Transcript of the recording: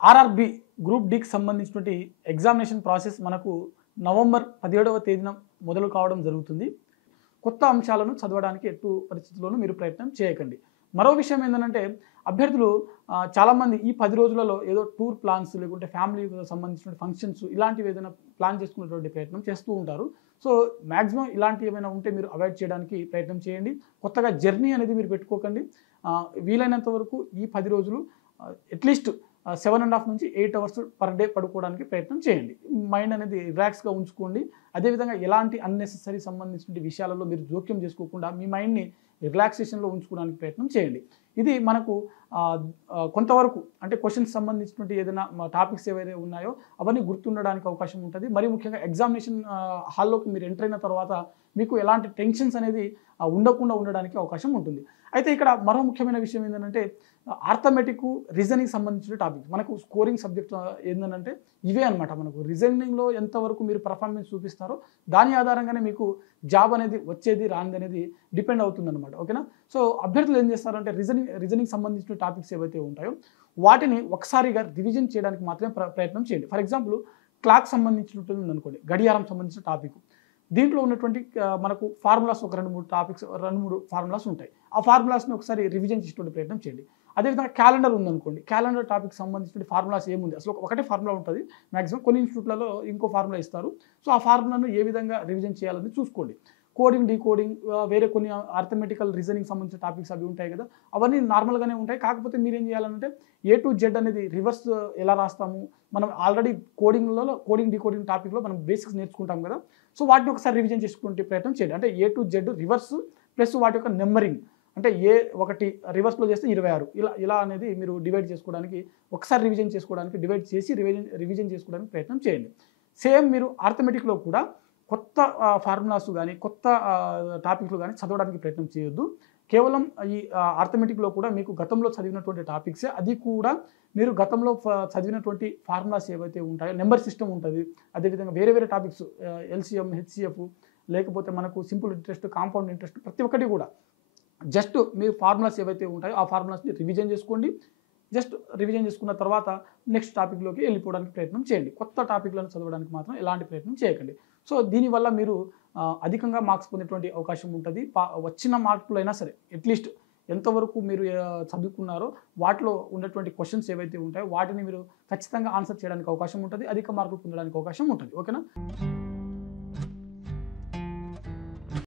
RRB group డికి సంబంధించినటువంటి examination process మనకు November 17వ తేదీన మొదలు కావడం జరుగుతుంది. కొత్త అంశాలను చదవడానికి ఎట్టి పరిస్థితుల్లోనూ మీరు ప్రయత్నం చేయకండి. మరో విషయం ఏంటంటే అభ్యర్థులు చాలామంది ఈ 10 రోజులలో ఏదో టూర్ ప్లాన్స్ లేకుంటే ఫ్యామిలీకి సంబంధించిన ఫంక్షన్స్ ఇలాంటివి ఏదైనా ప్లాన్ చేసుకునేటువంటి ప్రయత్నం చేస్తూ ఉంటారు. సో మ్యాక్సిమం ఇలాంటివి ఏమైనా ఉంటే మీరు అవాయిడ్ చేయడానికి ప్రయత్నం చేయండి. కొత్తగా జర్నీ అనేది మీరు పెట్టుకోకండి. వీలైనంత వరకు ఈ 10 రోజులు అట్లీస్ట్ 7.5 నుంచి 8 అవర్స్ పర్ డే పడుకోవడానికి ప్రయత్నం చేయండి. మైండ్ అనేది రిలాక్స్గా ఉంచుకోండి. అదేవిధంగా ఎలాంటి అన్నెసెసరీ సంబంధించిన విషయాలలో మీరు జోక్యం చేసుకోకుండా మీ మైండ్ని రిలాక్సేషన్లో ఉంచుకోవడానికి ప్రయత్నం చేయండి. ఇది మనకు కొంతవరకు అంటే క్వశ్చన్స్ సంబంధించినటువంటి ఏదైనా టాపిక్స్ ఏవైతే ఉన్నాయో అవన్నీ గుర్తుండడానికి అవకాశం ఉంటుంది. మరి ముఖ్యంగా ఎగ్జామినేషన్ హాల్లోకి మీరు ఎంటర్ అయిన తర్వాత మీకు ఎలాంటి టెన్షన్స్ అనేది ఉండకుండా ఉండడానికి అవకాశం ఉంటుంది. అయితే ఇక్కడ మరో ముఖ్యమైన విషయం ఏంటంటే ఆర్థమెటిక్ రీజనింగ్ సంబంధించిన టాపిక్ మనకు స్కోరింగ్ సబ్జెక్ట్ ఏంటంటే ఇవే అనమాట. మనకు రీజనింగ్లో ఎంతవరకు మీరు పర్ఫార్మెన్స్ చూపిస్తారో దాని ఆధారంగానే మీకు జాబ్ అనేది వచ్చేది రాంది అనేది డిపెండ్ అవుతుంది అనమాట. ఓకేనా? సో అభ్యర్థులు ఏం చేస్తారంటే రీజనింగ్ సంబంధించిన టాపిక్స్ ఏవైతే ఉంటాయో వాటిని ఒకసారిగా రివిజన్ చేయడానికి మాత్రమే ప్రయత్నం చేయండి. ఫర్ ఎగ్జాంపుల్ క్లాక్ సంబంధించినటువంటి ఉందనుకోండి, గడియారం సంబంధించిన టాపిక్. దీంట్లో ఉన్నటువంటి మనకు ఫార్ములాస్ ఒక 2-3 ఫార్ములాస్ ఉంటాయి. ఆ ఫార్ములాస్ని ఒకసారి రివిజన్ చేసేటువంటి ప్రయత్నం చేయండి. అదేవిధంగా క్యాలెండర్ ఉందనుకోండి, క్యాలెండర్ టాపిక్ సంబంధించిన ఫార్ములాస్ ఏముంది, అసలు ఒకటే ఫార్ములా ఉంటుంది మ్యాక్సిమం. కొన్ని ఇన్స్టిట్యూట్లలో ఇంకో ఫార్ములా ఇస్తారు. సో ఆ ఫార్ములాను ఏ విధంగా రివిజన్ చేయాలని చూసుకోండి. కోడింగ్, డీకోడింగ్, వేరే కొన్ని అర్థమెటికల్ రీజనింగ్ సంబంధించిన టాపిక్స్ అవి ఉంటాయి కదా, అవన్నీ నార్మల్గానే ఉంటాయి. కాకపోతే మీరేం చేయాలంటే A to Z అనేది రివర్స్ ఎలా రాస్తాము, మనం ఆల్రెడీ కోడింగ్ డీకోడింగ్ టాపిక్లో మనం బేసిక్స్ నేర్చుకుంటాం కదా. సో వాటిని ఒకసారి రివిజన్ చేసుకుంటే ప్రయత్నం చేయండి. అంటే A to Z reverse plus వాటి యొక్క నెంబరింగ్, అంటే A1 రివర్స్లో చేస్తే 26 ఇలా అనేది మీరు డివైడ్ చేసుకోవడానికి ఒకసారి రివిజన్ చేసుకోవడానికి డివైడ్ చేసి రివిజన్ చేసుకోవడానికి ప్రయత్నం చేయండి. సేమ్ మీరు ఆర్థమెటిక్లో కూడా కొత్త ఫార్ములాస్ కానీ కొత్త టాపిక్లు కానీ చదవడానికి ప్రయత్నం చేయొద్దు. కేవలం ఈ ఆర్థమెటిక్లో కూడా మీకు గతంలో చదివినటువంటి టాపిక్సే, అది కూడా మీరు గతంలో చదివినటువంటి ఫార్ములాస్ ఏవైతే ఉంటాయో, నెంబర్ సిస్టమ్ ఉంటుంది. అదేవిధంగా వేరే టాపిక్స్ LCM, HCF, లేకపోతే మనకు సింపుల్ ఇంట్రెస్ట్, కాంపౌండ్ ఇంట్రెస్ట్, ప్రతి ఒక్కటి కూడా జస్ట్ మీరు ఫార్ములాస్ ఏవైతే ఉంటాయో ఆ ఫార్ములాస్ని రివిజన్ చేసుకోండి. జస్ట్ రివిజన్ చేసుకున్న తర్వాత నెక్స్ట్ టాపిక్లోకి వెళ్ళిపోవడానికి ప్రయత్నం చేయండి. కొత్త టాపిక్లను చదవడానికి మాత్రం ఎలాంటి ప్రయత్నం చేయకండి. సో దీనివల్ల మీరు అధికంగా మార్క్స్ పొందేటువంటి అవకాశం ఉంటుంది. వచ్చిన మార్కులైనా సరే అట్లీస్ట్ ఎంతవరకు మీరు చదువుకున్నారో వాటిలో ఉన్నటువంటి క్వశ్చన్స్ ఏవైతే ఉంటాయో వాటిని మీరు ఖచ్చితంగా ఆన్సర్ చేయడానికి అవకాశం ఉంటుంది. అధిక మార్కులు పొందడానికి అవకాశం ఉంటుంది. ఓకేనా?